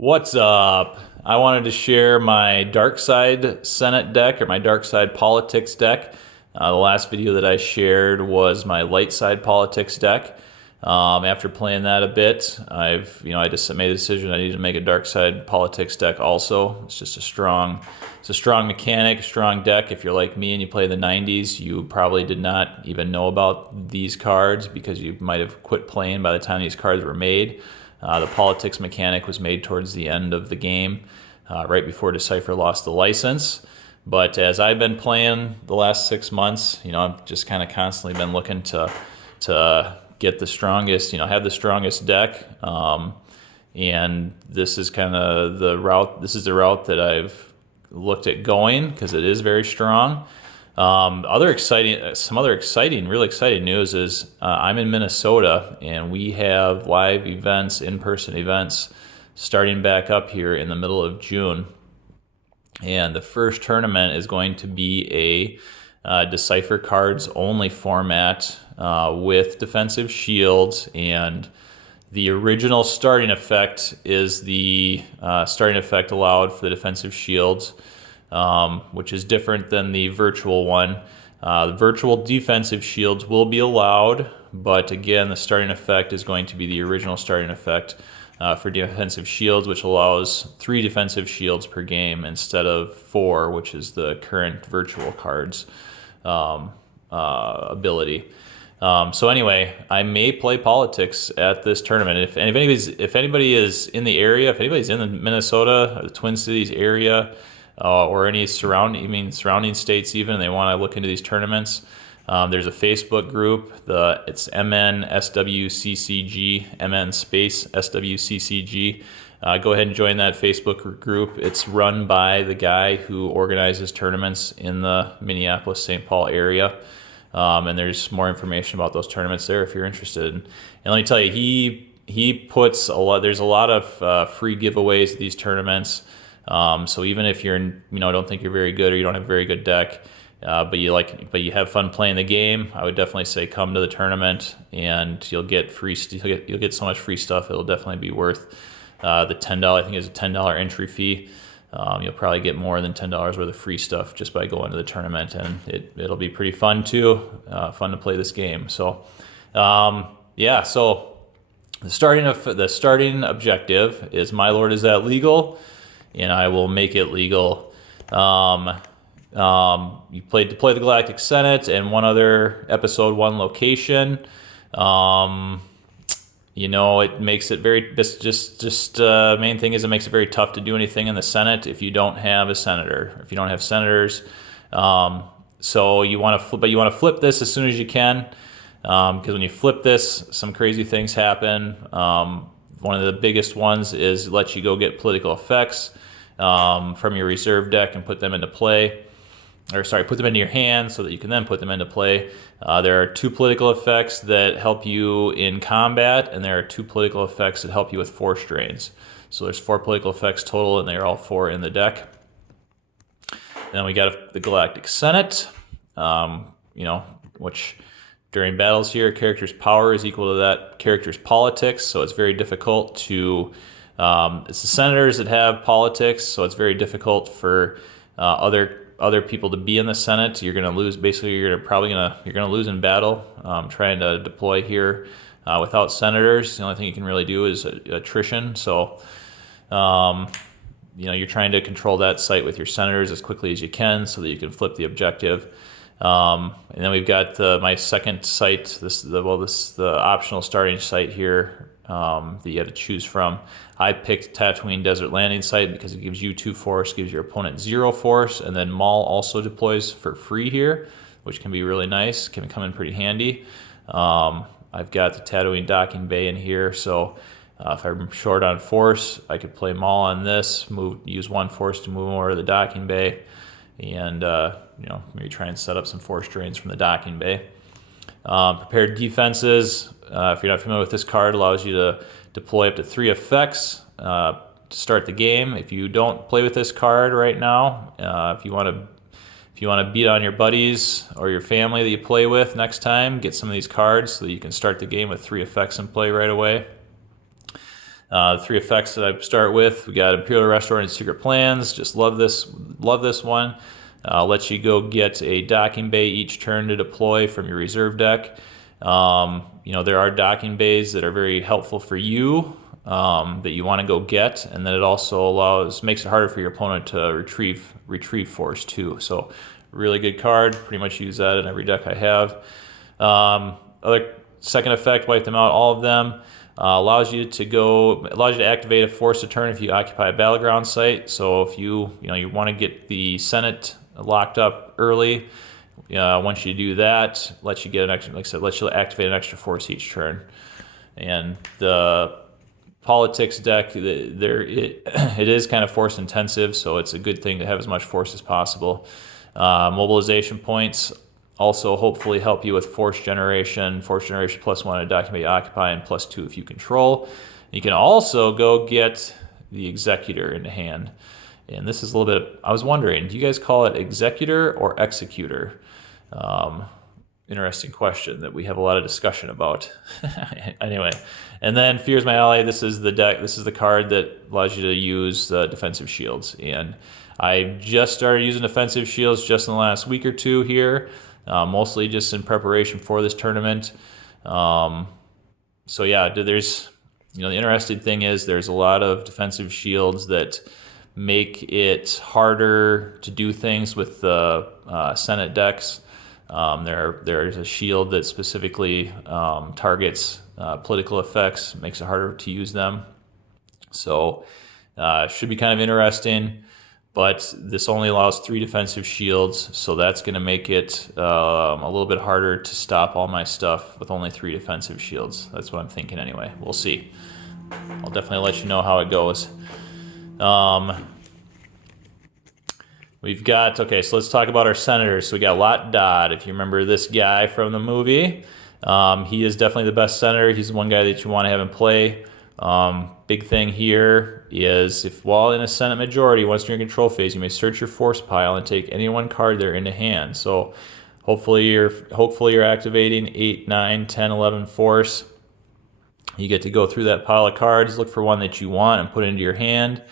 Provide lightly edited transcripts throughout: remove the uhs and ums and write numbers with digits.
What's up? I wanted to share my Dark Side Senate deck, or my Dark Side Politics deck. The last video that I shared was my Light Side Politics deck. After playing that a bit, I just made a decision I need to make a Dark Side Politics deck also. It's just a strong mechanic, strong deck. If you're like me and you play the 90s, you probably did not even know about these cards because you might have quit playing by the time these cards were made. The politics mechanic was made towards the end of the game, right before Decipher lost the license. But as I've been playing the last 6 months, I've just kind of constantly been looking to get the strongest, have the strongest deck. And this is kind of the route. This is the route that I've looked at going because it is very strong. Some other exciting, really exciting news is I'm in Minnesota and we have live events, in-person events, starting back up here in the middle of June. And the first tournament is going to be a Decipher cards only format with defensive shields, and the original starting effect is the starting effect allowed for the defensive shields. Which is different than the virtual one. The virtual defensive shields will be allowed, but again, the starting effect is going to be the original starting effect for defensive shields, which allows 3 defensive shields per game instead of 4, which is the current virtual cards ability. So anyway, I may play politics at this tournament. If anybody is in the area, if anybody's in the Minnesota or the Twin Cities area, or any surrounding states even, and they want to look into these tournaments, there's a Facebook group. It's MN SWCCG, MN space SWCCG. Go ahead and join that Facebook group. It's run by the guy who organizes tournaments in the Minneapolis-St. Paul area. And there's more information about those tournaments there if you're interested. And let me tell you, he puts a lot. There's a lot of free giveaways at these tournaments. So even if you're, don't think you're very good or you don't have a very good deck, but you have fun playing the game, I would definitely say come to the tournament and you'll get you'll get so much free stuff. It'll definitely be worth the $10. I think it's a $10 entry fee. You'll probably get more than $10 worth of free stuff just by going to the tournament, and it'll be pretty fun too. Fun to play this game. So, yeah. So the starting objective is, my lord, is that legal? And I will make it legal. You played to play the Galactic Senate and one other episode 1 location. It makes it very, main thing is it makes it very tough to do anything in the Senate if you don't have a senator, if you don't have senators. So you want to flip this as soon as you can, because when you flip this, some crazy things happen. One of the biggest ones is let you go get political effects from your reserve deck and put them into play. Put them into your hand so that you can then put them into play. There are 2 political effects that help you in combat, and there are 2 political effects that help you with force drains. So there's 4 political effects total, and they're all 4 in the deck. Then we got the Galactic Senate, which during battles here, character's power is equal to that character's politics, so it's very difficult to... it's the senators that have politics, so it's very difficult for other people to be in the Senate. You're going to lose. Basically, you're going to lose in battle trying to deploy here without senators. The only thing you can really do is attrition. So, you're trying to control that site with your senators as quickly as you can so that you can flip the objective. And then we've got my second site. The optional starting site here that you have to choose from. I picked Tatooine Desert Landing Site because it gives you 2 force, gives your opponent 0 force, and then Maul also deploys for free here, which can be really nice, can come in pretty handy. I've got the Tatooine Docking Bay in here, so if I'm short on force, I could play Maul on this, use 1 force to move over to the Docking Bay, and maybe try and set up some force drains from the Docking Bay. Prepared defenses, if you're not familiar with this card, allows you to deploy up to 3 effects to start the game. If you don't play with this card right now, if you want to beat on your buddies or your family that you play with next time, get some of these cards so that you can start the game with 3 effects in play right away. Three effects that I start with, we got Imperial Restaurant and Secret Plans. Just love this one. Lets you go get a docking bay each turn to deploy from your reserve deck. There are docking bays that are very helpful for you that you want to go get, and then it also makes it harder for your opponent to retrieve force too. So really good card. Pretty much use that in every deck I have. Other second effect, wipe them out, all of them. Allows you to activate a force a turn if you occupy a battleground site. So if you want to get the Senate locked up early, once you do that, lets you get an extra, like I said, lets you activate an extra force each turn. And the politics deck, it is kind of force intensive, so it's a good thing to have as much force as possible. Mobilization points also hopefully help you with force generation +1 at document you occupy, and +2 if you control. You can also go get the Executor into hand. And this is a little bit, I was wondering, do you guys call it Executor or Executor? Interesting question that we have a lot of discussion about. Anyway, and then Fear's My Ally. This is the card that allows you to use defensive shields. And I just started using defensive shields just in the last week or two here. Mostly just in preparation for this tournament. So yeah, there's, the interesting thing is there's a lot of defensive shields that make it harder to do things with the Senate decks. There's a shield that specifically targets political effects, makes it harder to use them. So should be kind of interesting. But this only allows 3 defensive shields, so that's going to make it a little bit harder to stop all my stuff with only 3 defensive shields. That's what I'm thinking anyway. We'll see. I'll definitely let you know how it goes. We've got, okay, so let's talk about our senators. So we got Lot Dodd, if you remember this guy from the movie. He is definitely the best senator. He's the one guy that you want to have in play. Big thing here is if while in a Senate majority, once during control phase, you may search your force pile and take any one card there into hand. So hopefully you're activating 8, 9, 10, 11 force. You get to go through that pile of cards, look for one that you want and put it into your hand.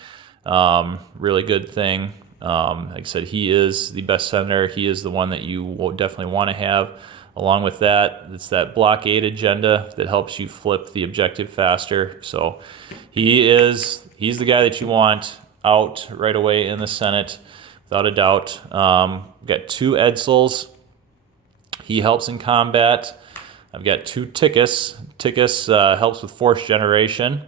Really good thing. Like I said, he is the best senator. He is the one that you will definitely want to have. Along with that, it's that blockade agenda that helps you flip the objective faster. So he's the guy that you want out right away in the Senate, without a doubt. We've got 2 Edsels. He helps in combat. I've got 2 Tickus. Tickus helps with force generation.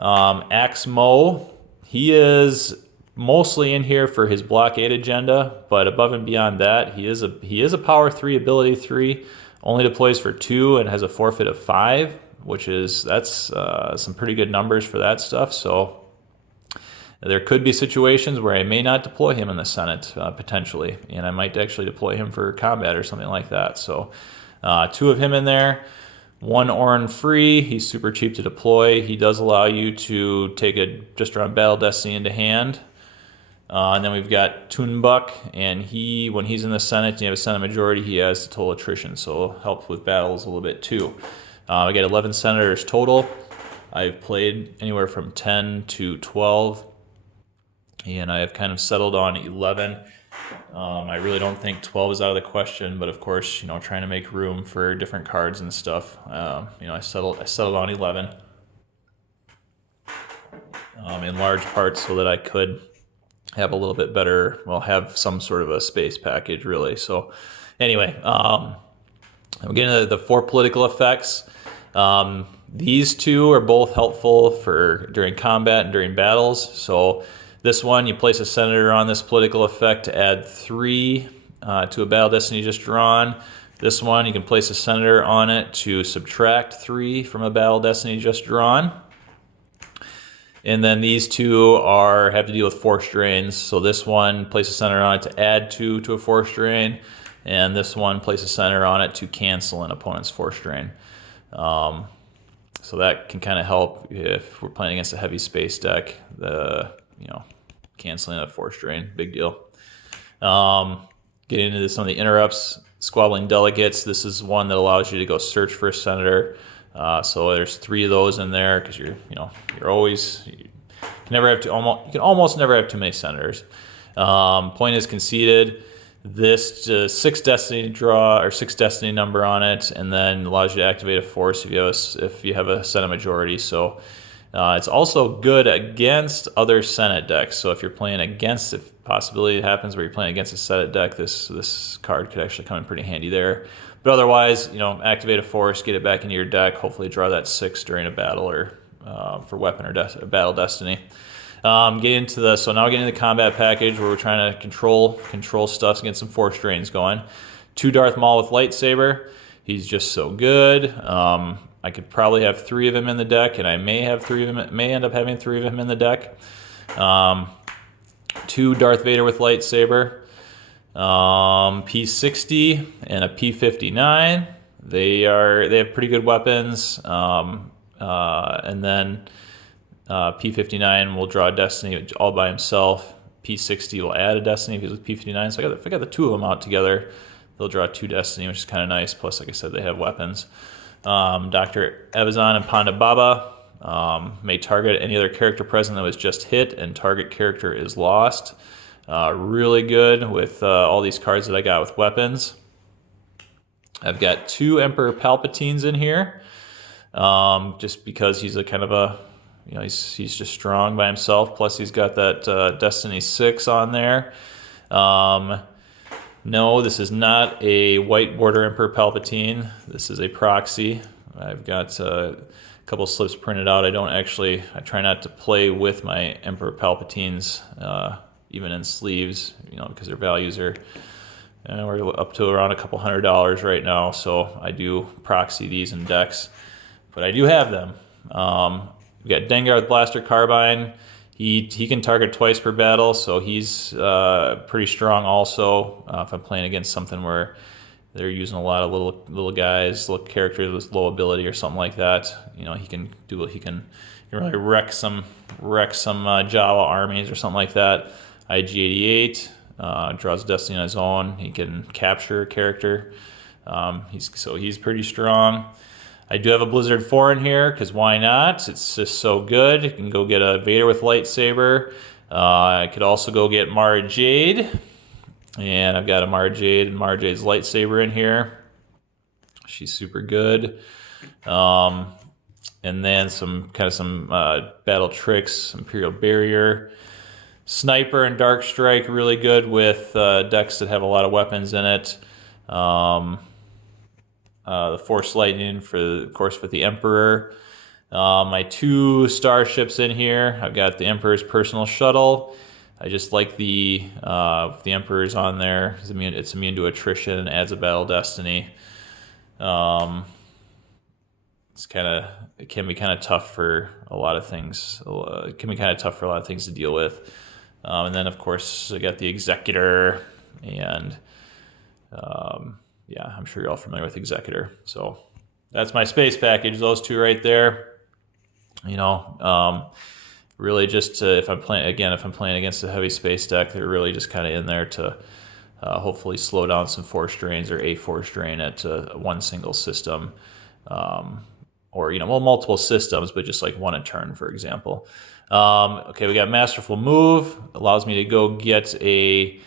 Axe Mo, he is mostly in here for his blockade agenda, but above and beyond that, he is a power 3 ability 3, only deploys for 2 and has a forfeit of 5, that's some pretty good numbers for that stuff. So there could be situations where I may not deploy him in the Senate potentially, and I might actually deploy him for combat or something like that. So 2 of him in there. 1 Orin free. He's super cheap to deploy. He does allow you to take a just around Battle Destiny into hand. And then we've got Toonbuck, and when he's in the Senate and you have a Senate majority, he has total attrition, so it'll help with battles a little bit too. We got 11 senators total. I've played anywhere from 10 to 12, and I have kind of settled on 11. I really don't think 12 is out of the question, but of course, trying to make room for different cards and stuff. I settled on 11 in large part so that I could have a little bit better, have some sort of a space package, really. So anyway, I'm getting to the 4 political effects. These 2 are both helpful for during combat and during battles. So this one, you place a senator on this political effect to add 3 to a battle destiny just drawn. This one, you can place a senator on it to subtract 3 from a battle destiny just drawn. And then these 2 have to deal with force drains. So this one, place a senator on it to add 2 to a force drain. And this one, place a senator on it to cancel an opponent's force drain. So that can kind of help if we're playing against a heavy space deck. Canceling a force drain, big deal. Getting into some of the interrupts, squabbling delegates. This is one that allows you to go search for a senator. So there's 3 of those in there because you're always, you can almost never have too many senators. Point is conceded. This 6 destiny draw or 6 destiny number on it, and then allows you to activate a force if you have a Senate majority. So it's also good against other Senate decks. So if you're playing against, if possibility happens where you're playing against a Senate deck, this card could actually come in pretty handy there. But otherwise, activate a force, get it back into your deck. Hopefully, draw that 6 during a battle or for weapon or battle destiny. So now getting into the combat package where we're trying to control stuff and get some force drains going. 2 Darth Maul with lightsaber. He's just so good. I could probably have 3 of him in the deck, and I may have 3 of him. May end up having 3 of him in the deck. 2 Darth Vader with lightsaber. P60 and a P59. They have pretty good weapons. And then P59 will draw a destiny all by himself. P60 will add a destiny if he's with P59. So if I got the 2 of them out together, they'll draw 2 destiny, which is kind of nice. Plus, like I said, they have weapons. Dr. Evazan and Ponda Baba may target any other character present that was just hit, and target character is lost. Really good with all these cards that I got with weapons. I've got 2 Emperor Palpatines in here, just because he's a kind of a, he's just strong by himself. Plus, he's got that Destiny 6 on there. No, this is not a white border Emperor Palpatine. This is a proxy. I've got a couple slips printed out. I try not to play with my Emperor Palpatines, even in sleeves, because their values are, we're up to around a couple $100 right now. So I do proxy these in decks, but I do have them. We got Dengar with Blaster Carbine. He can target twice per battle, so he's pretty strong also. If I'm playing against something where they're using a lot of little guys, little characters with low ability or something like that, he can really wreck some Jawa armies or something like that. IG-88 draws destiny on his own. He can capture a character. He's pretty strong. I do have a Blizzard 4 in here, because why not? It's just so good. You can go get a Vader with lightsaber. I could also go get Mara Jade. And I've got a Mara Jade and Mara Jade's lightsaber in here. She's super good. And then some battle tricks, Imperial Barrier. Sniper and Dark Strike, really good with decks that have a lot of weapons in it. The Force Lightning, of course, for the Emperor. My 2 starships in here. I've got the Emperor's personal shuttle. I just like the Emperor's on there. It's immune to attrition and adds a battle destiny. It can be kind of tough for a lot of things. It can be kind of tough for a lot of things to deal with. And then, of course, I got the Executor, and yeah, I'm sure you're all familiar with Executor. So that's my space package. Those 2 right there. Really just if I'm playing against a heavy space deck, they're really just kind of in there to hopefully slow down some force drains or a force drain at one single system, or multiple systems, but just like one a turn, for example. Okay, we got Masterful Move. Allows me to go get a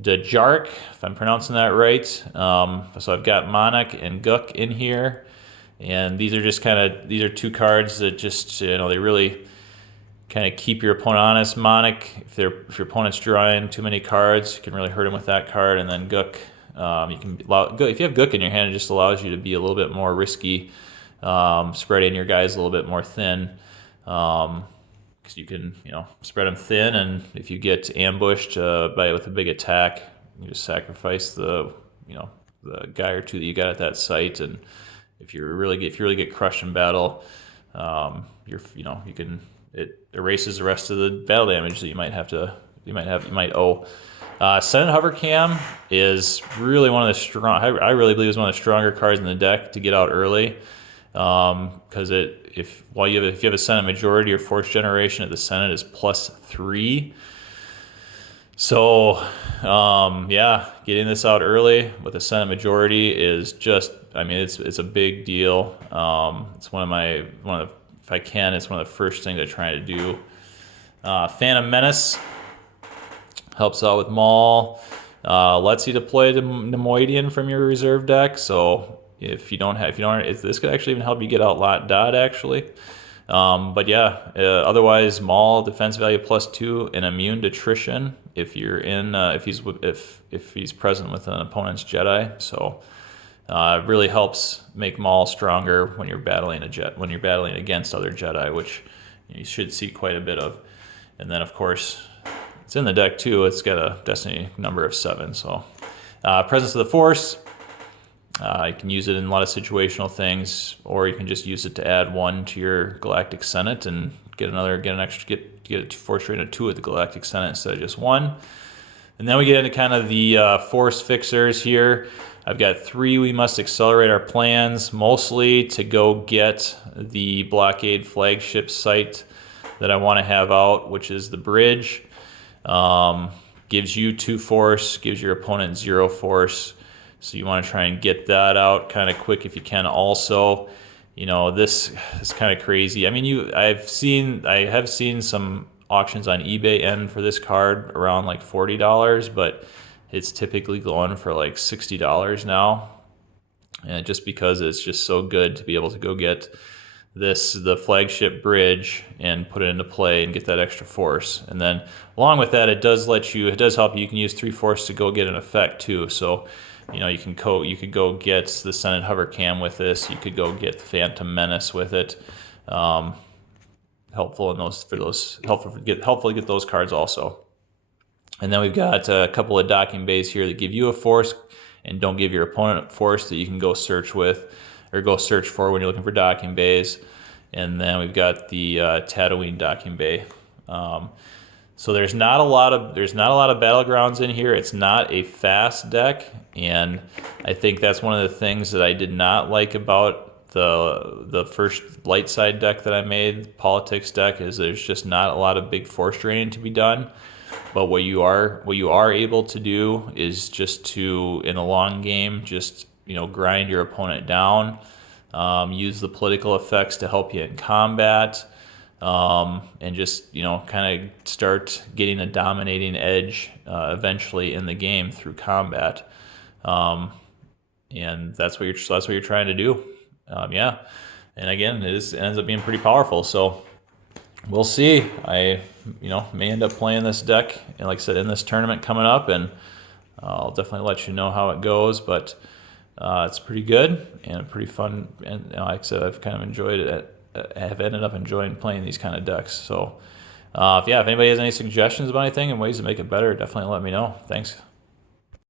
Dejark, if I'm pronouncing that right. So I've got Monarch and Guk in here, and these are 2 cards that just they really kind of keep your opponent honest. Monarch, if your opponent's drawing too many cards, you can really hurt him with that card. And then Guk, if you have Guk in your hand, it just allows you to be a little bit more risky, spreading your guys a little bit more thin. Because you can, spread them thin, and if you get ambushed with a big attack, you just sacrifice the guy or 2 that you got at that site. And if you really get crushed in battle, it erases the rest of the battle damage that you might owe. Senate Hover Cam is really one of the strong. I really believe it's one of the stronger cards in the deck to get out early, because if you have a Senate majority or force generation at the Senate is +3. So yeah, getting this out early with a Senate majority is just I mean, it's a big deal. It's if I can, it's one of the first things I try to do. Phantom Menace helps out with Maul. Lets you deploy the Nemoidian from your reserve deck. So if this could actually even help you get out Lot Dot actually. But yeah, otherwise Maul defense value +2 and immune to attrition if you're in if he's present with an opponent's Jedi. So it really helps make Maul stronger when you're battling against other Jedi, which you should see quite a bit of. And then of course it's in the deck too. It's got a Destiny number of 7. So Presence of the Force. You can use it in a lot of situational things, or you can just use it to add 1 to your Galactic Senate and get a force rating of 2 at the Galactic Senate instead of just 1. And then we get into kind of the force fixers here. I've got 3 we must accelerate our plans, mostly to go get the blockade flagship site that I want to have out, which is the bridge. Gives you 2 force, gives your opponent 0 force. So you want to try and get that out kind of quick if you can. Also, this is kind of crazy. I mean, I have seen some auctions on eBay end for this card around like $40, but it's typically going for like $60 now. And just because it's just so good to be able to go get the flagship bridge and put it into play and get that extra force. And then along with that, it does help you. You can use 3 force to go get an effect too. So you could go get the Senate hover cam with this. You could go get the Phantom Menace with it. Helpful to get those cards also. And then we've got a couple of docking bays here that give you a force and don't give your opponent a force that you can go search for when you're looking for docking bays. And then we've got the Tatooine docking bay. So there's not a lot of battlegrounds in here. It's not a fast deck, and I think that's one of the things that I did not like about the first light side deck that I made, politics deck, is there's just not a lot of big force draining to be done. But what you are able to do is just to, in a long game, just grind your opponent down, use the political effects to help you in combat. And just kind of start getting a dominating edge eventually in the game through combat, and that's what you're trying to do. Yeah, and again, it ends up being pretty powerful. So we'll see. I may end up playing this deck, and like I said, in this tournament coming up, and I'll definitely let you know how it goes. But it's pretty good and pretty fun, and like I said, I've kind of enjoyed it. Have ended up enjoying playing these kind of decks. So if anybody has any suggestions about anything and ways to make it better, definitely let me know. Thanks.